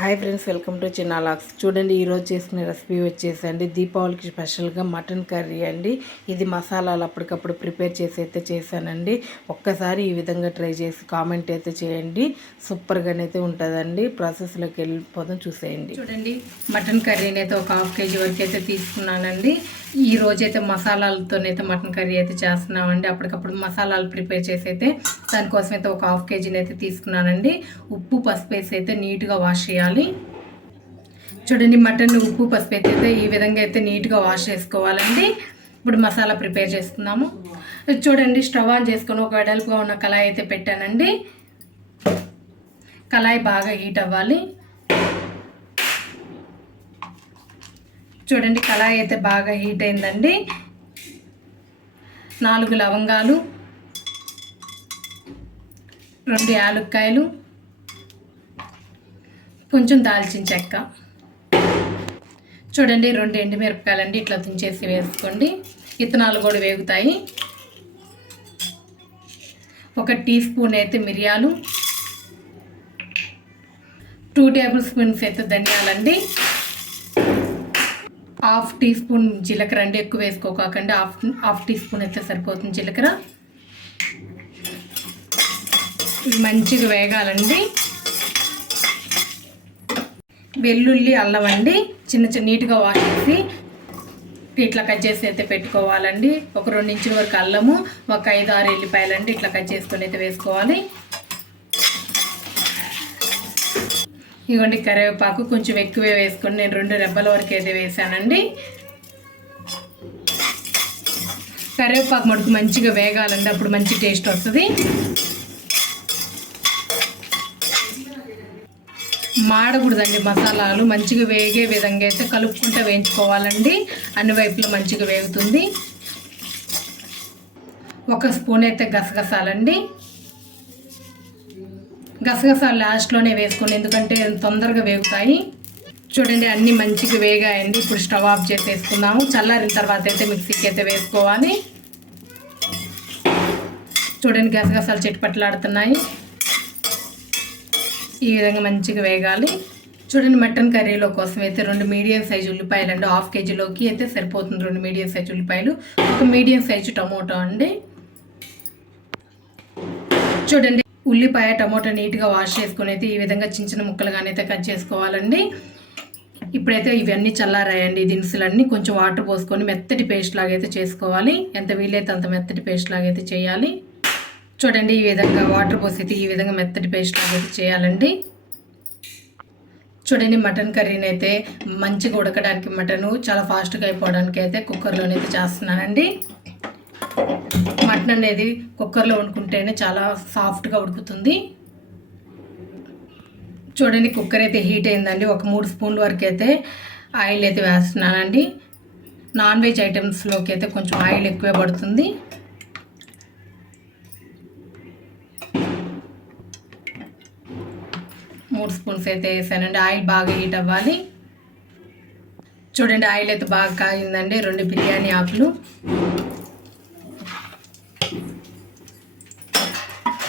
Hi friends welcome to చిన్న లాక్స్. చూడండి ఈరోజు చేసిన రెసిపీ వచ్చేసి అండి దీపావళికి స్పెషల్గా మటన్ కర్రీ అండి. ఇది మసాలాలు అప్పటికప్పుడు ప్రిపేర్ చేసి అయితే చేశానండి. ఒక్కసారి ఈ విధంగా ట్రై చేసి కామెంట్ అయితే చేయండి. సూపర్గానైతే ఉంటుందండి. ప్రాసెస్లోకి వెళ్ళిపోదాం చూసేయండి. చూడండి మటన్ కర్రీని అయితే ఒక హాఫ్ కేజీ వరకు అయితే తీసుకున్నానండి. ఈ రోజైతే మసాలాలతోనైతే మటన్ కర్రీ అయితే చేస్తున్నామండి. అప్పటికప్పుడు మసాలాలు ప్రిపేర్ చేసి అయితే దానికోసం అయితే ఒక హాఫ్ కేజీని అయితే తీసుకున్నానండి. ఉప్పు పసుపు వేసి అయితే నీట్గా వాష్ చేయాలి. చూడండి మటన్ ఉప్పు పసుపు అయితే ఈ విధంగా అయితే నీట్గా వాష్ చేసుకోవాలండి. ఇప్పుడు మసాలా ప్రిపేర్ చేసుకుందాము. చూడండి స్టవ్ ఆన్ చేసుకొని ఒక వెడల్పుగా ఉన్న కళాయి అయితే పెట్టానండి. కళాయి బాగా హీట్ అవ్వాలి. చూడండి కళాయి అయితే బాగా హీట్ అయిందండి. నాలుగు లవంగాలు రెండు యాలుక్కాయలు కొంచెం దాల్చిన చెక్క. చూడండి రెండు ఎండుమిరపకాయలు అండి ఇట్లా తుంచేసి వేసుకోండి. ఇత్తనాలు కూడా వేగుతాయి. ఒక టీ స్పూన్ అయితే మిరియాలు. టూ టేబుల్ స్పూన్స్ అయితే ధనియాలండి. హాఫ్ టీ స్పూన్ జీలకర్ర అండి ఎక్కువ వేసుకోకండి హాఫ్ హాఫ్ టీ స్పూన్ అయితే సరిపోతుంది జీలకర్ర. మంచిగా వేగాలండి. వెల్లుల్లి అల్లం అండి చిన్న చిన్న నీట్గా వాష్ చేసి ఇట్లా కట్ చేసి అయితే పెట్టుకోవాలండి. ఒక రెండు ఇంచుల వరకు అల్లము ఒక ఐదు ఆరు ఎల్లిపాయలు అండి ఇట్లా కట్ చేసుకొని అయితే వేసుకోవాలి. ఇదిగోండి కరివేపాకు కొంచెం ఎక్కువే వేసుకొని నేను రెండు రెబ్బల వరకు అయితే వేసానండి. కరివేపాకు మటుకు మంచిగా వేగాలండి అప్పుడు మంచి టేస్ట్ వస్తుంది. మాడకూడదండి మసాలాలు. మంచిగా వేగే విధంగా అయితే కలుపుకుంటూ వేయించుకోవాలండి. అన్ని వైపులు మంచిగా వేగుతుంది. ఒక స్పూన్ అయితే గసగసాలండి. గసగసాలు లాస్ట్లోనే వేసుకోండి. ఎందుకంటే తొందరగా వేగుతాయి. చూడండి అన్నీ మంచిగా వేగాయండి. ఇప్పుడు స్టవ్ ఆఫ్ చేసి వేసుకుందాము చల్లారిన తర్వాత అయితే మిక్సీకి అయితే వేసుకోవాలి. చూడండి గసగసాలు చెట్టుపట్లాడుతున్నాయి ఈ విధంగా మంచిగా వేగాలి. చూడండి మటన్ కర్రీలో కోసం అయితే రెండు మీడియం సైజు ఉల్లిపాయలు అండి. హాఫ్ కేజీలోకి అయితే సరిపోతుంది రెండు మీడియం సైజు ఉల్లిపాయలు. ఒక మీడియం సైజు టమోటో అండి. చూడండి ఉల్లిపాయ టమోటా నీట్గా వాష్ చేసుకుని అయితే ఈ విధంగా చిన్న చిన్న ముక్కలుగానైతే కట్ చేసుకోవాలండి. ఇప్పుడైతే ఇవన్నీ చల్లారాయండి దినుసులన్నీ. కొంచెం వాటర్ పోసుకొని మెత్తటి పేస్ట్ లాగైతే చేసుకోవాలి. ఎంత వీలైతే అంత మెత్తటి పేస్ట్ లాగైతే చేయాలి. చూడండి ఈ విధంగా వాటర్ పోసి అయితే ఈ విధంగా మెత్తటి పేస్ట్ అనేది చేయాలండి. చూడండి మటన్ కర్రీని అయితే మంచిగా ఉడకడానికి మటను చాలా ఫాస్ట్గా అయిపోవడానికి అయితే కుక్కర్లోనైతే చేస్తున్నానండి. మటన్ అనేది కుక్కర్లో వండుకుంటేనే చాలా సాఫ్ట్గా ఉడుకుతుంది. చూడండి కుక్కర్ అయితే హీట్ అయిందండి. ఒక మూడు స్పూన్ల వరకు అయితే ఆయిల్ అయితే వేస్తున్నానండి. నాన్ వెజ్ ఐటమ్స్లోకి అయితే కొంచెం ఆయిల్ ఎక్కువే పడుతుంది. మూడు స్పూన్స్ అయితే వేసానండి. ఆయిల్ బాగా హీట్ అవ్వాలి. చూడండి ఆయిల్ అయితే బాగా కాగిందండి. రెండు బిర్యానీ ఆకులు.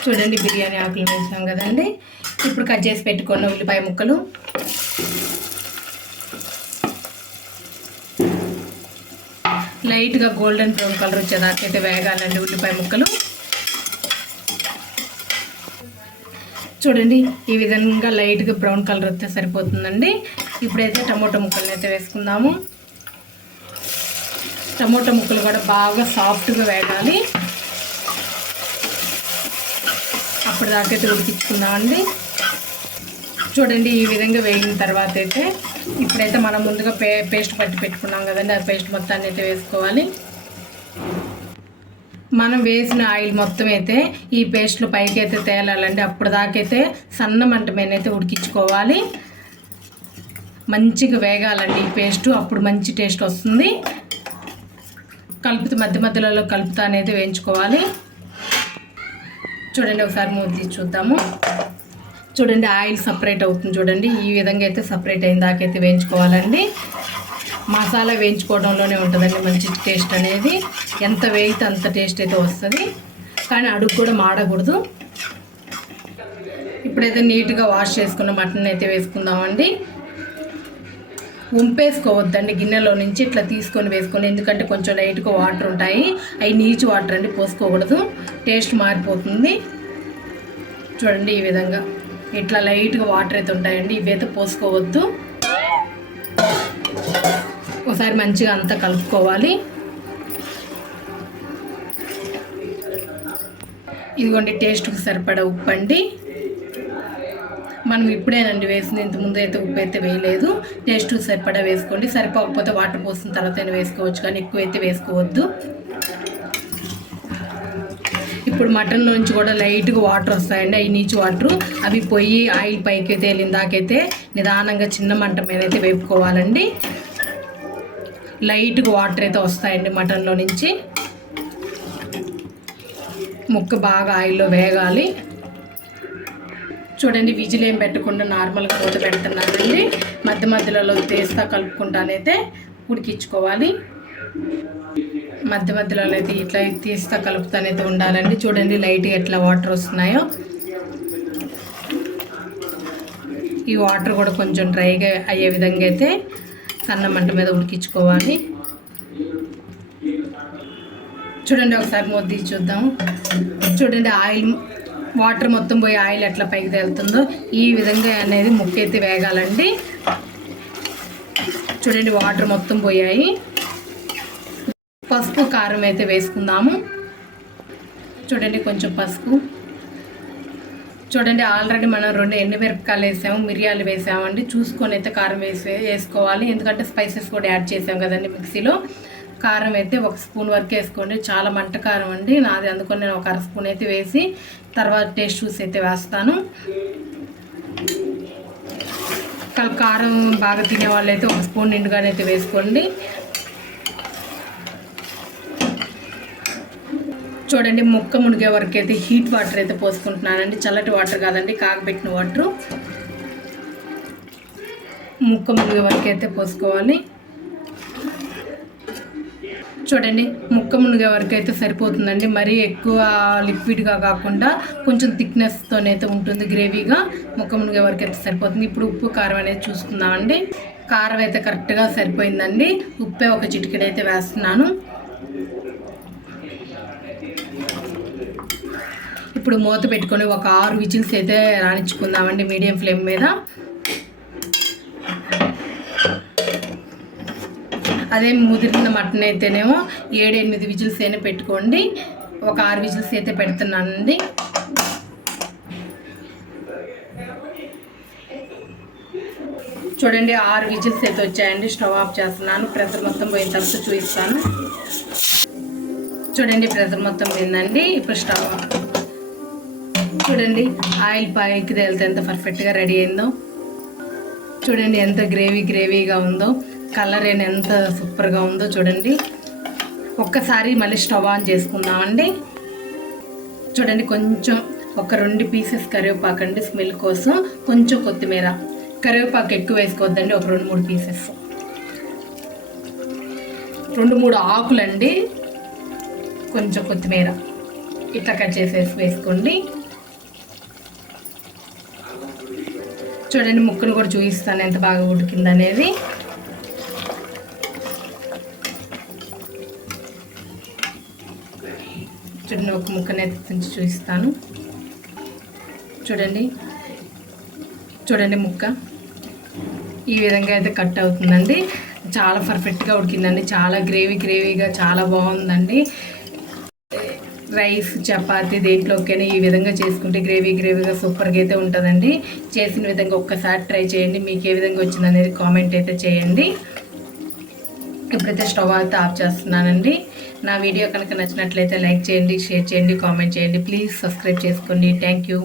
చూడండి బిర్యానీ ఆకులు వేసాం కదండి. ఇప్పుడు కట్ చేసి పెట్టుకున్న ఉల్లిపాయ ముక్కలు. లైట్గా గోల్డెన్ బ్రౌన్ కలర్ వచ్చేదాకా అయితే వేగాలండి ఉల్లిపాయ ముక్కలు. చూడండి ఈ విధంగా లైట్గా బ్రౌన్ కలర్ వస్తే సరిపోతుందండి. ఇప్పుడైతే టమోటా ముక్కలను అయితే వేసుకుందాము. టమోటా ముక్కలు కూడా బాగా సాఫ్ట్గా వేగాలి. అప్పుడు దాకైతే ఉడికించుకుందామండి చూడండి ఈ విధంగా వేగిన తర్వాత అయితే ఇప్పుడైతే మనం ముందుగా పే పేస్ట్ పట్టి పెట్టుకున్నాం కదండి ఆ పేస్ట్ మొత్తాన్ని అయితే వేసుకోవాలి. మనం వేసిన ఆయిల్ మొత్తం అయితే ఈ పేస్ట్లో పైకి అయితే తేలాలండి. అప్పుడు దాకైతే సన్న మంట మీద అయితే ఉడికించుకోవాలి. మంచిగా వేగాలండి ఈ పేస్ట్ అప్పుడు మంచి టేస్ట్ వస్తుంది. కలుపుతూ మధ్య మధ్యలో కలుపుతా అనేది వేయించుకోవాలి. చూడండి ఒకసారి మూతి చూద్దాము. చూడండి ఆయిల్ సపరేట్ అవుతుంది చూడండి. ఈ విధంగా అయితే సపరేట్ అయిన దాకైతే వేయించుకోవాలండి. మసాలా వేయించుకోవడంలోనే ఉంటుందండి మంచి టేస్ట్ అనేది. ఎంత వేయితే అంత టేస్ట్ అయితే వస్తుంది. కానీ అడుగు కూడా మాడకూడదు. ఇప్పుడైతే నీట్గా వాష్ చేసుకున్న మటన్ అయితే వేసుకుందామండి. ఉంపేసుకోవద్దండి గిన్నెలో నుంచి ఇట్లా తీసుకొని వేసుకొని ఎందుకంటే కొంచెం లైట్గా వాటర్ ఉంటాయి. అవి నీచు వాటర్ అండి పోసుకోకూడదు. టేస్ట్ మారిపోతుంది. చూడండి ఈ విధంగా. ఇట్లా లైట్గా వాటర్ అయితే ఉంటాయండి ఇవైతే పోసుకోవద్దు. ఒకసారి మంచిగా అంతా కలుపుకోవాలి. ఇదిగోండి టేస్ట్కి సరిపడా ఉప్పు అండి మనం ఇప్పుడేనండి వేసింది ఇంత ముందు అయితే ఉప్పు అయితే వేయలేదు. టేస్ట్ సరిపడా వేసుకోండి. సరిపోకపోతే వాటర్ పోసిన తర్వాత అయినా వేసుకోవచ్చు కానీ ఎక్కువ అయితే వేసుకోవద్దు. ఇప్పుడు మటన్ నుంచి కూడా లైట్గా వాటర్ వస్తాయండి అవి నీచు వాటర్. అవి పొయ్యి ఆయిల్ పైకి తేలిన దాకైతే నిదానంగా చిన్న మంట మీద అయితే వేపుకోవాలండి. లైట్గా వాటర్ అయితే వస్తాయండి మటన్లో నుంచి. ముక్క బాగా ఆయిల్లో వేగాలి. చూడండి విజిల్ ఏం పెట్టకుండా నార్మల్గా మూత పెడుతున్నానండి. మధ్య మధ్యలో తీస్తా కలుపుకుంటానైతే ఉడికించుకోవాలి. మధ్య మధ్యలో అయితే ఇట్లా తీస్తా కలుపుతానైతే ఉండాలండి. చూడండి లైట్గా ఎట్లా వాటర్ వస్తున్నాయో. ఈ వాటర్ కూడా కొంచెం డ్రైగా అయ్యే విధంగా అయితే సన్న మంట మీద ఉడికించుకోవాలి. చూడండి ఒకసారి మొద్ది చూద్దాం చూడండి ఆయిల్ వాటర్ మొత్తం పోయి ఆయిల్ ఎట్లా పైకి తేలుతుందో ఈ విధంగా అనేది ముక్క అయితే వేగాలండి. చూడండి వాటర్ మొత్తం పోయాయి. పసుపు కారం అయితే వేసుకుందాము. చూడండి కొంచెం పసుపు. చూడండి ఆల్రెడీ మనం రెండు ఎండుమిరపకాయలు వేసాము మిరియాలు వేసామండి. చూసుకొని అయితే కారం వేసి వేసుకోవాలి. ఎందుకంటే స్పైసెస్ కూడా యాడ్ చేసాం కదండి మిక్సీలో. కారం అయితే ఒక స్పూన్ వరకు వేసుకోండి. చాలా మంట కారం అండి. నాది అందుకని నేను ఒక అర స్పూన్ అయితే వేసి తర్వాత టేస్ట్ చూసి అయితే వేస్తాను. కారం బాగా తినే వాళ్ళు అయితే ఒక స్పూన్ నిండుగానైతే వేసుకోండి. చూడండి ముక్క మునిగే వరకు అయితే హీట్ వాటర్ అయితే పోసుకుంటున్నానండి. చల్లటి వాటర్ కాదండి కాగబెట్టిన వాటర్. ముక్క మునిగే వరకు అయితే పోసుకోవాలి. చూడండి ముక్క మునిగే వరకు అయితే సరిపోతుందండి. మరీ ఎక్కువ లిక్విడ్గా కాకుండా కొంచెం థిక్నెస్తోనైతే ఉంటుంది గ్రేవీగా. ముక్క మునిగే వరకు అయితే సరిపోతుంది. ఇప్పుడు ఉప్పు కారం అనేది చూసుకుందామండి. కారం అయితే కరెక్ట్గా సరిపోయిందండి. ఉప్పే ఒక చిటికెడైతే వేస్తున్నాను. ఇప్పుడు మూత పెట్టుకొని ఒక ఆరు విజిల్స్ అయితే రాణించుకుందామండి మీడియం ఫ్లేమ్ మీద. అదే ముదిరిన మటన్ అయితేనేమో ఏడు ఎనిమిది విజిల్స్ అయినా పెట్టుకోండి. ఒక ఆరు విజిల్స్ అయితే పెడుతున్నానండి. చూడండి ఆరు విజిల్స్ అయితే వచ్చాయండి. స్టవ్ ఆఫ్ చేస్తున్నాను. ప్రెషర్ మొత్తం పోయిన తర్వాత చూపిస్తాను. చూడండి ప్రెషర్ మొత్తం పోయిందండి. ఇప్పుడు స్టవ్ ఆఫ్ చూడండి ఆయిల్ పైకి తేలితే ఎంత పర్ఫెక్ట్గా రెడీ అయిందో. చూడండి ఎంత గ్రేవీ గ్రేవీగా ఉందో కలర్ అయిన ఎంత సూపర్గా ఉందో చూడండి. ఒక్కసారి మళ్ళీ స్టవ్ ఆన్ చేసుకుందామండి. చూడండి కొంచెం ఒక రెండు పీసెస్ కరివేపాకు అండి స్మెల్ కోసం. కొంచెం కొత్తిమీర. కరివేపాకు ఎక్కువ వేసుకోవద్దండి ఒక రెండు మూడు పీసెస్ రెండు మూడు ఆకులండి. కొంచెం కొత్తిమీర. ఇట్లా కట్ చేసేసి వేసుకోండి. చూడండి ముక్కను కూడా చూపిస్తాను ఎంత బాగా ఉడికింది అనేది చూడండి ఒక ముక్కని అయితే చూపిస్తాను. చూడండి చూడండి ముక్క. ఈ విధంగా అయితే కట్ అవుతుందండి. చాలా పర్ఫెక్ట్గా ఉడికిందండి. చాలా గ్రేవీ గ్రేవీగా చాలా బాగుందండి. రైస్ చపాతి దేంట్లోకైనా ఈ విధంగా చేసుకుంటే గ్రేవీ గ్రేవీగా సూపర్గా అయితే ఉంటుందండి. చేసిన విధంగా ఒక్కసారి ట్రై చేయండి. మీకు ఏ విధంగా వచ్చింది అనేది కామెంట్ అయితే చేయండి. ఇప్పుడైతే స్టవ్ అయితే ఆఫ్ చేస్తున్నానండి. నా వీడియో కనుక నచ్చినట్లయితే లైక్ చేయండి షేర్ చేయండి కామెంట్ చేయండి. ప్లీజ్ సబ్స్క్రైబ్ చేసుకోండి. Thank you.